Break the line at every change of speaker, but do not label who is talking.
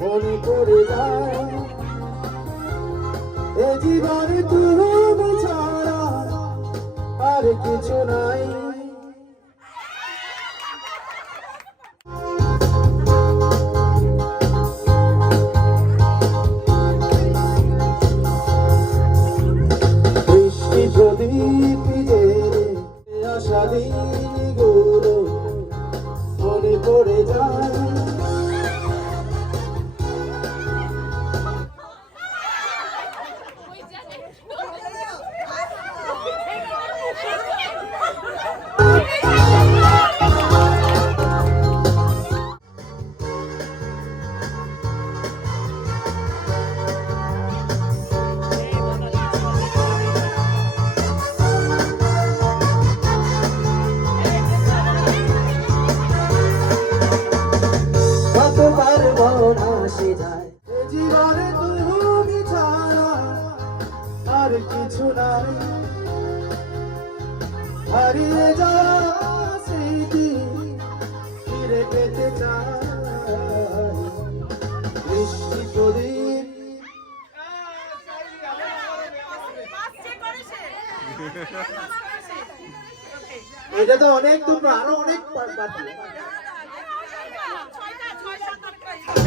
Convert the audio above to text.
মনে যায়। এ জীবনে তুমি ছাড়া আর কিছু নাই। আশা দিনগুলো মনে পড়ে যায়। না সে যায় জীবনে তুমি ছাড়া আর কিছু নাই। হারিয়ে যাওয়া স্মৃতি ফিরে পেতে চাই। বৃষ্টি প্রদীপ এটা তো অনেক তোমরা আরও অনেক